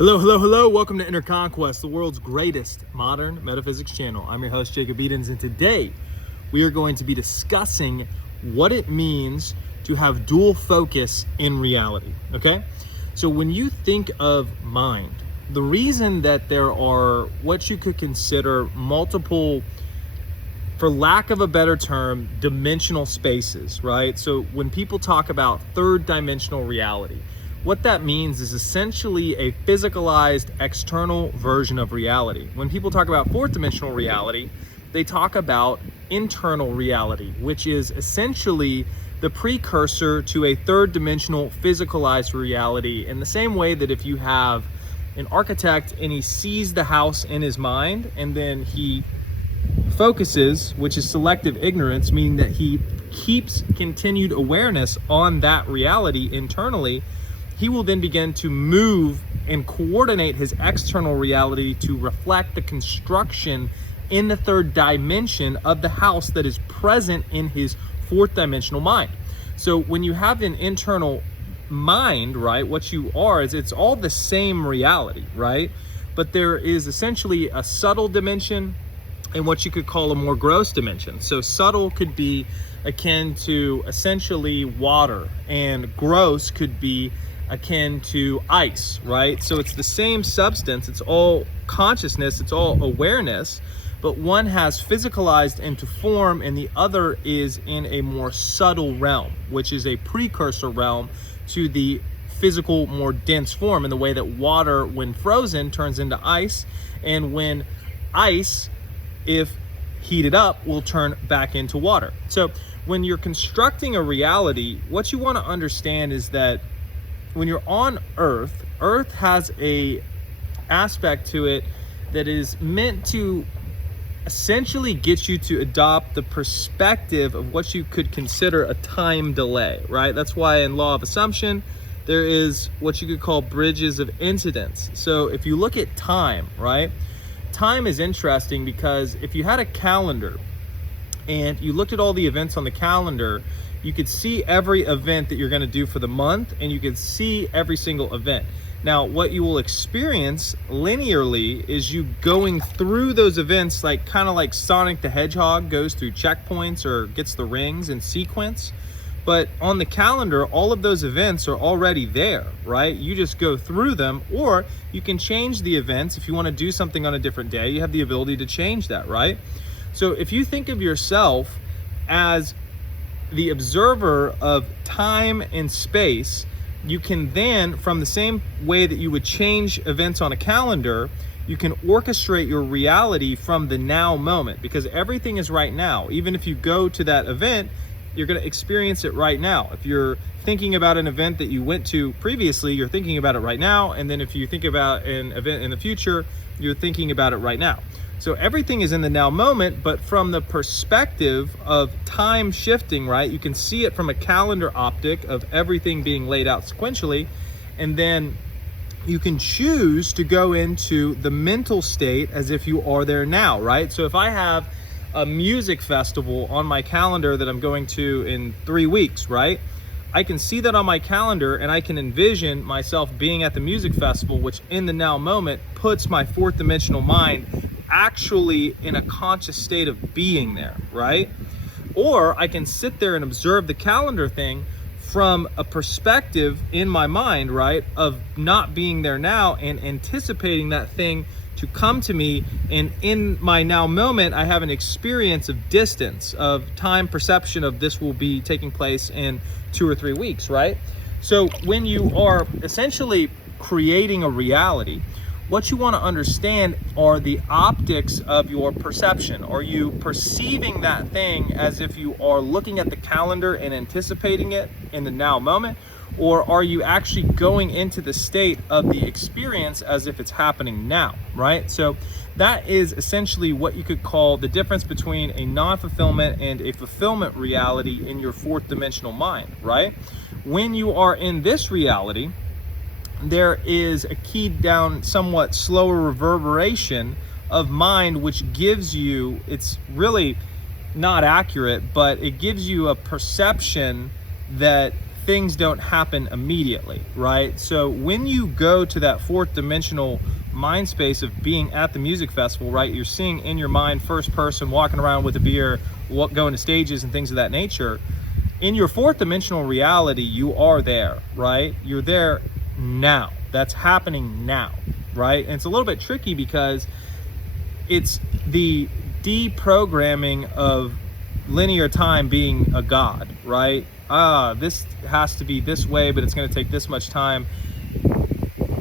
Hello, hello, hello. Welcome to Inner Conquest, the world's greatest modern metaphysics channel. I'm your host, Jacob Edens, and today we are going to be discussing what it means to have dual focus in reality, okay? So when you think of mind, the reason that there are what you could consider multiple, for lack of a better term, dimensional spaces, right? So when people talk about third dimensional reality, what that means is essentially a physicalized external version of reality. When people talk about fourth dimensional reality, they talk about internal reality, which is essentially the precursor to a third dimensional physicalized reality, in the same way that if you have an architect and he sees the house in his mind and then he focuses, which is selective ignorance, meaning that he keeps continued awareness on that reality internally, he will then begin to move and coordinate his external reality to reflect the construction in the third dimension of the house that is present in his fourth dimensional mind. So when you have an internal mind, right, what you are is it's all the same reality, right? But there is essentially a subtle dimension and what you could call a more gross dimension. So subtle could be akin to essentially water, and gross could be akin to ice, right? So it's the same substance, it's all consciousness, it's all awareness, but one has physicalized into form and the other is in a more subtle realm, which is a precursor realm to the physical, more dense form, in the way that water, when frozen, turns into ice, and when ice, if heated up, will turn back into water. So when you're constructing a reality, what you want to understand is that when you're on Earth, Earth has a aspect to it that is meant to essentially get you to adopt the perspective of what you could consider a time delay, right? That's why in law of assumption, there is what you could call bridges of incidence. So if you look at time, right? Time is interesting because if you had a calendar and you looked at all the events on the calendar, you could see every event that you're going to do for the month, and you could see every single event. Now, what you will experience linearly is you going through those events, like kind of like Sonic the Hedgehog goes through checkpoints or gets the rings in sequence. But on the calendar, all of those events are already there, right? You just go through them, or you can change the events. If you want to do something on a different day, you have the ability to change that, right? So if you think of yourself as the observer of time and space, you can then, from the same way that you would change events on a calendar, you can orchestrate your reality from the now moment, because everything is right now. Even if you go to that event, you're going to experience it right now. If you're thinking about an event that you went to previously, you're thinking about it right now. And then if you think about an event in the future, you're thinking about it right now. So everything is in the now moment, but from the perspective of time shifting, right? You can see it from a calendar optic of everything being laid out sequentially. And then you can choose to go into the mental state as if you are there now, right? So if I have a music festival on my calendar that I'm going to in 3 weeks, right? I can see that on my calendar and I can envision myself being at the music festival, which in the now moment puts my fourth dimensional mind actually in a conscious state of being there, right? Or I can sit there and observe the calendar thing from a perspective in my mind, right, of not being there now and anticipating that thing to come to me. And in my now moment, I have an experience of distance, of time perception of this will be taking place in 2 or 3 weeks, right? So when you are essentially creating a reality, what you want to understand are the optics of your perception. Are you perceiving that thing as if you are looking at the calendar and anticipating it in the now moment? Or are you actually going into the state of the experience as if it's happening now, right? So that is essentially what you could call the difference between a non-fulfillment and a fulfillment reality in your fourth dimensional mind, right? When you are in this reality, there is a keyed down, somewhat slower reverberation of mind, which gives you, it's really not accurate, but it gives you a perception that things don't happen immediately, right? So when you go to that fourth dimensional mind space of being at the music festival, right, you're seeing in your mind first person, walking around with a beer, going to stages and things of that nature. In your fourth dimensional reality, you are there, right? You're there now. That's happening now, right? And it's a little bit tricky because it's the deprogramming of linear time being a god, right? This has to be this way, but it's going to take this much time.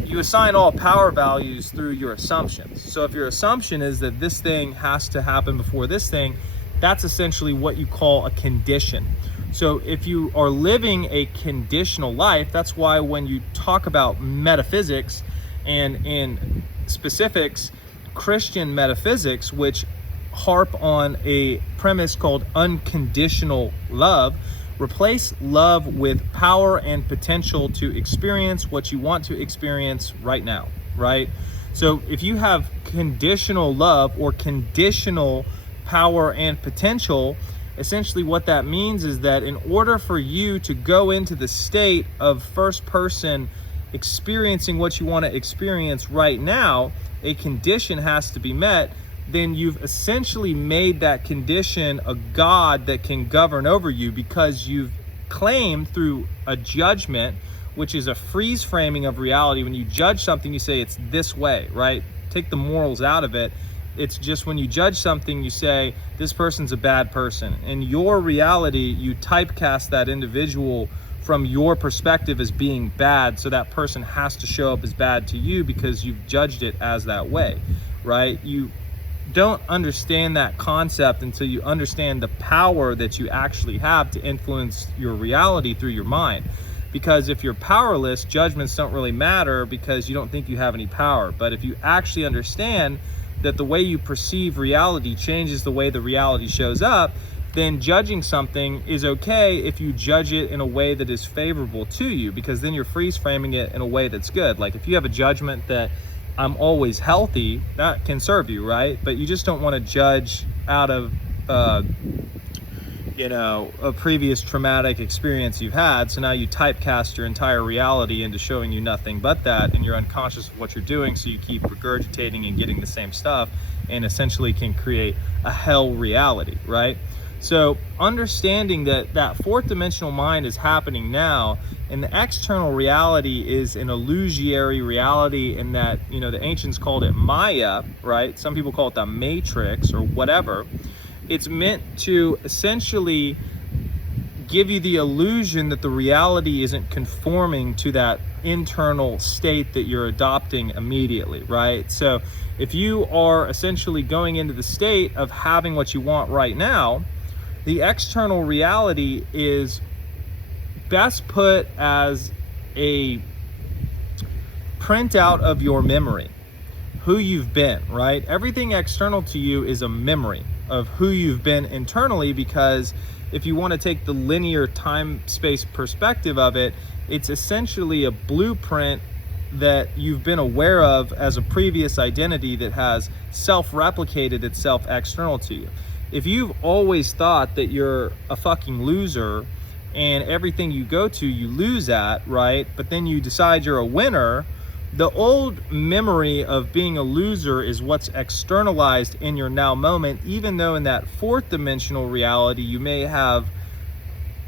You assign all power values through your assumptions. So if your assumption is that this thing has to happen before this thing, that's essentially what you call a condition. So if you are living a conditional life, that's why when you talk about metaphysics, and in specifics, Christian metaphysics, which harp on a premise called unconditional love, replace love with power and potential to experience what you want to experience right now, right? So if you have conditional love or conditional power and potential, essentially what that means is that in order for you to go into the state of first person experiencing what you want to experience right now, a condition has to be met. Then you've essentially made that condition a god that can govern over you, because you've claimed through a judgment, which is a freeze framing of reality. When you judge something, you say it's this way, right? Take the morals out of it. It's just when you judge something, you say this person's a bad person. In your reality, you typecast that individual from your perspective as being bad, so that person has to show up as bad to you because you've judged it as that way, right? You don't understand that concept until you understand the power that you actually have to influence your reality through your mind. Because if you're powerless, judgments don't really matter because you don't think you have any power. But if you actually understand that the way you perceive reality changes the way the reality shows up, then judging something is okay if you judge it in a way that is favorable to you, because then you're freeze framing it in a way that's good. Like if you have a judgment that I'm always healthy, that can serve you, right? But you just don't want to judge out of, a previous traumatic experience you've had. So now you typecast your entire reality into showing you nothing but that, and you're unconscious of what you're doing. So you keep regurgitating and getting the same stuff, and essentially can create a hell reality, right? So understanding that that fourth dimensional mind is happening now, and the external reality is an illusory reality, in that, the ancients called it Maya, right? Some people call it the Matrix or whatever. It's meant to essentially give you the illusion that the reality isn't conforming to that internal state that you're adopting immediately, right? So if you are essentially going into the state of having what you want right now, the external reality is best put as a printout of your memory, who you've been, right? Everything external to you is a memory of who you've been internally, because if you want to take the linear time-space perspective of it, it's essentially a blueprint that you've been aware of as a previous identity that has self-replicated itself external to you. If you've always thought that you're a fucking loser and everything you go to you lose at, right? But then you decide you're a winner, the old memory of being a loser is what's externalized in your now moment, even though in that fourth dimensional reality you may have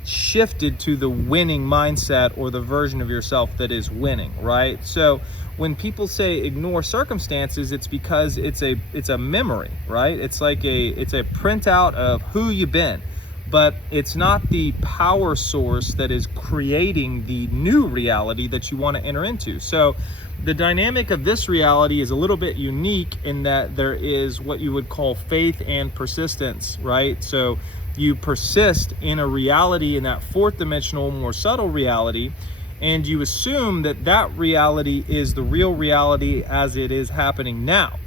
shifted to the winning mindset or the version of yourself that is winning, right? So when people say ignore circumstances, it's because it's a memory, right? It's like it's a printout of who you've been, but it's not the power source that is creating the new reality that you want to enter into. So the dynamic of this reality is a little bit unique in that there is what you would call faith and persistence, right? So you persist in a reality, in that fourth dimensional, more subtle reality, and you assume that that reality is the real reality as it is happening now.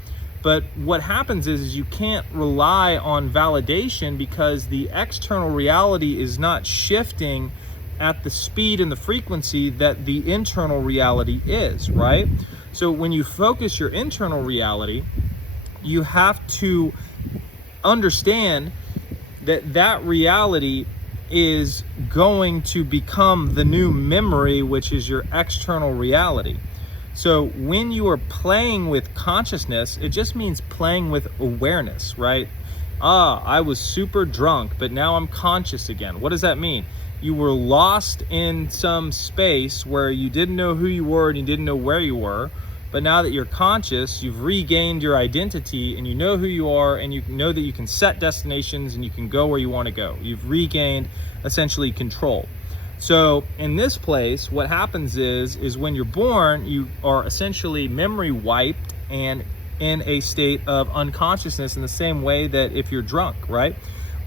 But what happens is you can't rely on validation, because the external reality is not shifting at the speed and the frequency that the internal reality is, right? So when you focus your internal reality, you have to understand that that reality is going to become the new memory, which is your external reality. So when you are playing with consciousness, it just means playing with awareness, right? I was super drunk, but now I'm conscious again. What does that mean? You were lost in some space where you didn't know who you were and you didn't know where you were. But now that you're conscious, you've regained your identity and you know who you are, and you know that you can set destinations and you can go where you want to go. You've regained essentially control. So in this place, what happens is when you're born, you are essentially memory wiped and in a state of unconsciousness in the same way that if you're drunk, right?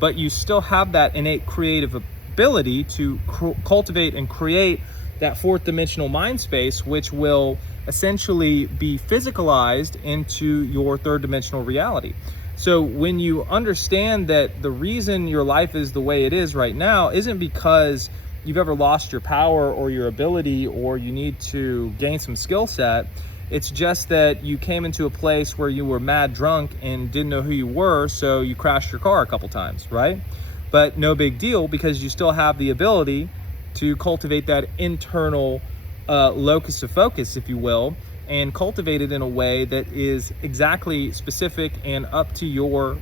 But you still have that innate creative ability to cultivate and create that fourth dimensional mind space, which will essentially be physicalized into your third dimensional reality. So when you understand that the reason your life is the way it is right now isn't because you've ever lost your power or your ability or you need to gain some skill set, it's just that you came into a place where you were mad drunk and didn't know who you were, so you crashed your car a couple times, right? But no big deal, because you still have the ability to cultivate that internal locus of focus, if you will, and cultivate it in a way that is exactly specific and up to your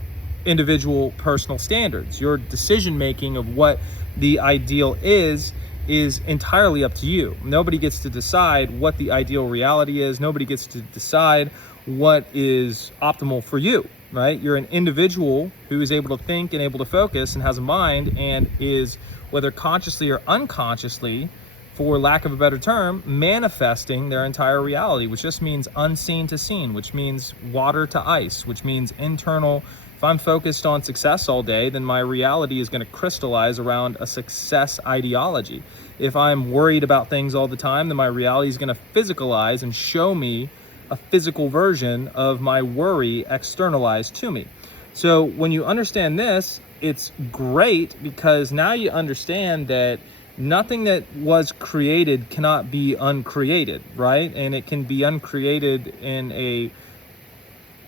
individual personal standards. Your decision making of what the ideal is entirely up to you. Nobody gets to decide what the ideal reality is. Nobody gets to decide what is optimal for you, right? You're an individual who is able to think and able to focus and has a mind and is, whether consciously or unconsciously, for lack of a better term, manifesting their entire reality, which just means unseen to seen, which means water to ice, which means internal. If I'm focused on success all day, then my reality is going to crystallize around a success ideology. If I'm worried about things all the time, then my reality is going to physicalize and show me a physical version of my worry externalized to me. So when you understand this, it's great, because now you understand that nothing that was created cannot be uncreated, right? And it can be uncreated in a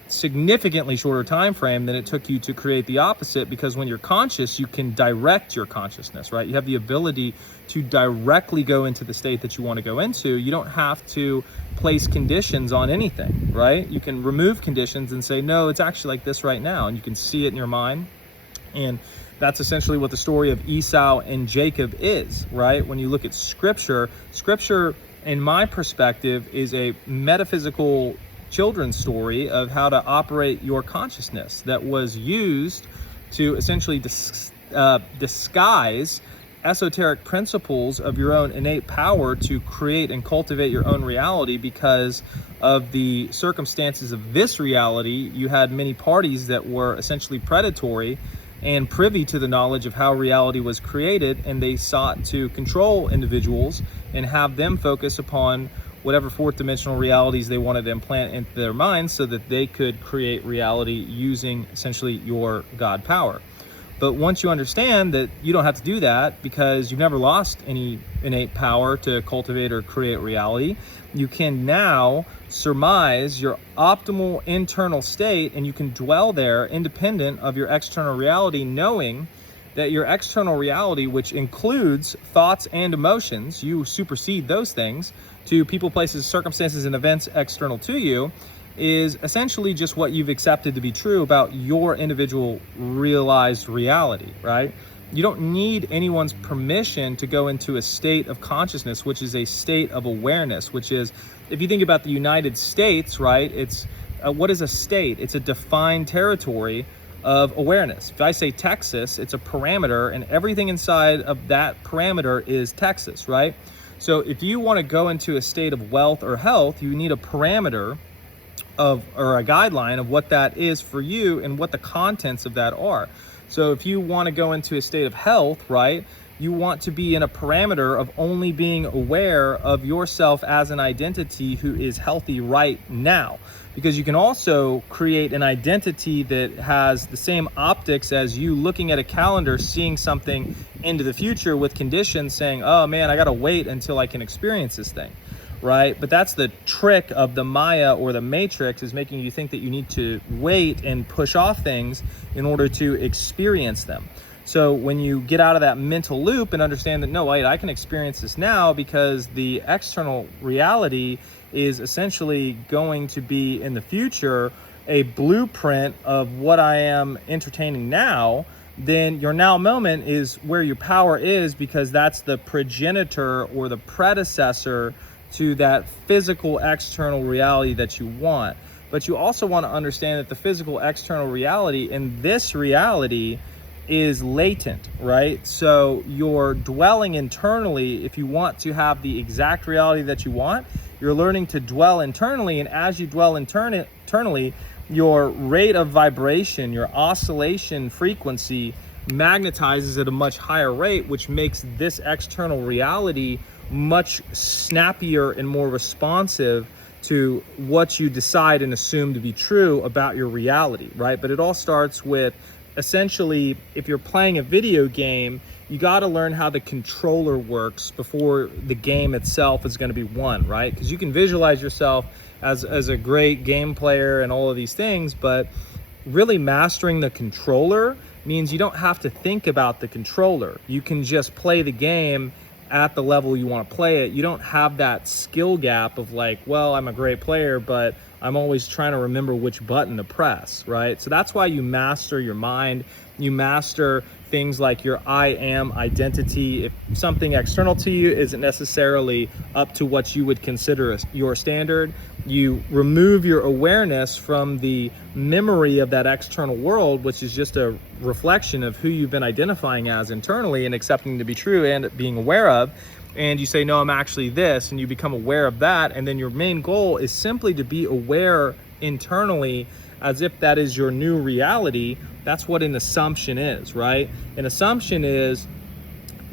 significantly shorter time frame than it took you to create the opposite, because when you're conscious, you can direct your consciousness, right? You have the ability to directly go into the state that you want to go into. You don't have to place conditions on anything, right? You can remove conditions and say, no, it's actually like this right now, and you can see it in your mind. And that's essentially what the story of Esau and Jacob is, right? When you look at scripture, in my perspective, is a metaphysical children's story of how to operate your consciousness that was used to essentially disguise esoteric principles of your own innate power to create and cultivate your own reality. Because of the circumstances of this reality, you had many parties that were essentially predatory and privy to the knowledge of how reality was created, and they sought to control individuals and have them focus upon whatever fourth dimensional realities they wanted to implant into their minds so that they could create reality using essentially your God power. But once you understand that you don't have to do that, because you've never lost any innate power to cultivate or create reality, you can now surmise your optimal internal state, and you can dwell there independent of your external reality, knowing that your external reality, which includes thoughts and emotions, you supersede those things to people, places, circumstances, and events external to you, is essentially just what you've accepted to be true about your individual realized reality, right? You don't need anyone's permission to go into a state of consciousness, which is a state of awareness, which is, if you think about the United States, right, it's what is a state? It's a defined territory of awareness. If I say Texas, it's a parameter, and everything inside of that parameter is Texas, right? So if you want to go into a state of wealth or health, you need a parameter of, or a guideline of what that is for you and what the contents of that are. So if you want to go into a state of health, right, you want to be in a parameter of only being aware of yourself as an identity who is healthy right now. Because you can also create an identity that has the same optics as you looking at a calendar, seeing something into the future with conditions saying, oh man, I gotta wait until I can experience this thing, right? But that's the trick of the Maya or the Matrix, is making you think that you need to wait and push off things in order to experience them. So when you get out of that mental loop and understand that, no, wait, I can experience this now because the external reality is essentially going to be in the future a blueprint of what I am entertaining now, then your now moment is where your power is, because that's the progenitor or the predecessor to that physical external reality that you want. But you also want to understand that the physical external reality in this reality is latent, right? So you're dwelling internally. If you want to have the exact reality that you want, you're learning to dwell internally. And as you dwell internally, your rate of vibration, your oscillation frequency magnetizes at a much higher rate, which makes this external reality much snappier and more responsive to what you decide and assume to be true about your reality, right? But it all starts with, essentially, if you're playing a video game, you got to learn how the controller works before the game itself is going to be won, right? Because you can visualize yourself as a great game player and all of these things, but really mastering the controller means you don't have to think about the controller. You can just play the game at the level you want to play it. You don't have that skill gap of like, well, I'm a great player, but I'm always trying to remember which button to press, right? So that's why you master your mind. You master things like your I am identity. If something external to you isn't necessarily up to what you would consider your standard, you remove your awareness from the memory of that external world, which is just a reflection of who you've been identifying as internally and accepting to be true and being aware of. And you say, no, I'm actually this, and you become aware of that. And then your main goal is simply to be aware internally as if that is your new reality. That's what an assumption is, right? An assumption is,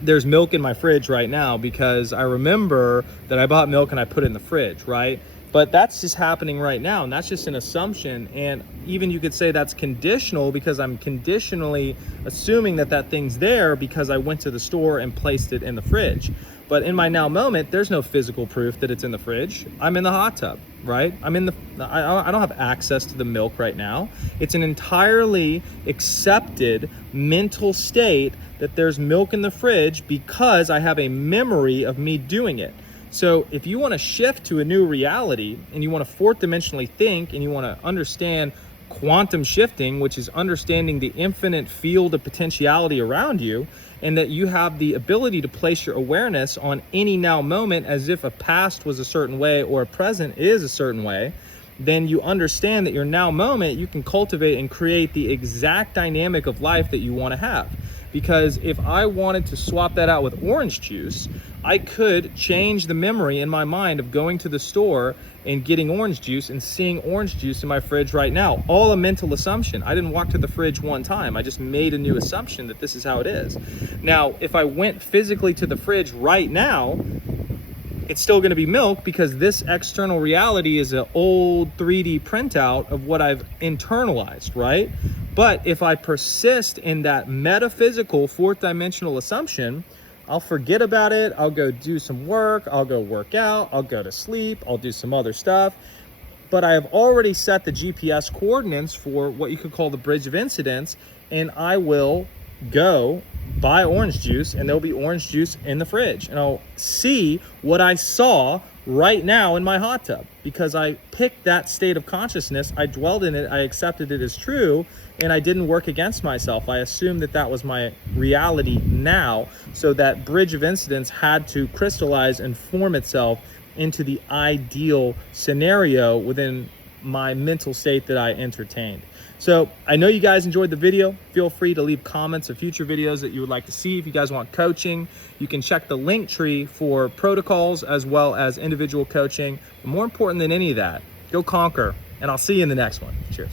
there's milk in my fridge right now because I remember that I bought milk and I put it in the fridge, right? But that's just happening right now, and that's just an assumption. And even you could say that's conditional, because I'm conditionally assuming that that thing's there because I went to the store and placed it in the fridge. But in my now moment, there's no physical proof that it's in the fridge. I'm in the hot tub, right? I don't have access to the milk right now. It's an entirely accepted mental state that there's milk in the fridge because I have a memory of me doing it. So if you want to shift to a new reality and you want to fourth dimensionally think and you want to understand quantum shifting, which is understanding the infinite field of potentiality around you, and that you have the ability to place your awareness on any now moment as if a past was a certain way or a present is a certain way, then you understand that your now moment, you can cultivate and create the exact dynamic of life that you want to have. Because if I wanted to swap that out with orange juice, I could change the memory in my mind of going to the store and getting orange juice and seeing orange juice in my fridge right now. All a mental assumption. I didn't walk to the fridge one time. I just made a new assumption that this is how it is. Now, if I went physically to the fridge right now, it's still going to be milk because this external reality is an old 3D printout of what I've internalized, right? But if I persist in that metaphysical fourth dimensional assumption, I'll forget about it. I'll go do some work. I'll go work out. I'll go to sleep. I'll do some other stuff. But I have already set the GPS coordinates for what you could call the bridge of incidents, and I will go buy orange juice, and there'll be orange juice in the fridge, and I'll see what I saw right now in my hot tub because I picked that state of consciousness. I dwelled in it. I accepted it as true, and I didn't work against myself. I assumed that that was my reality now. So that bridge of incidents had to crystallize and form itself into the ideal scenario within my mental state that I entertained. So I know you guys enjoyed the video. Feel free to leave comments of future videos that you would like to see. If you guys want coaching, you can check the link tree for protocols as well as individual coaching. But more important than any of that, go conquer, and I'll see you in the next one. Cheers.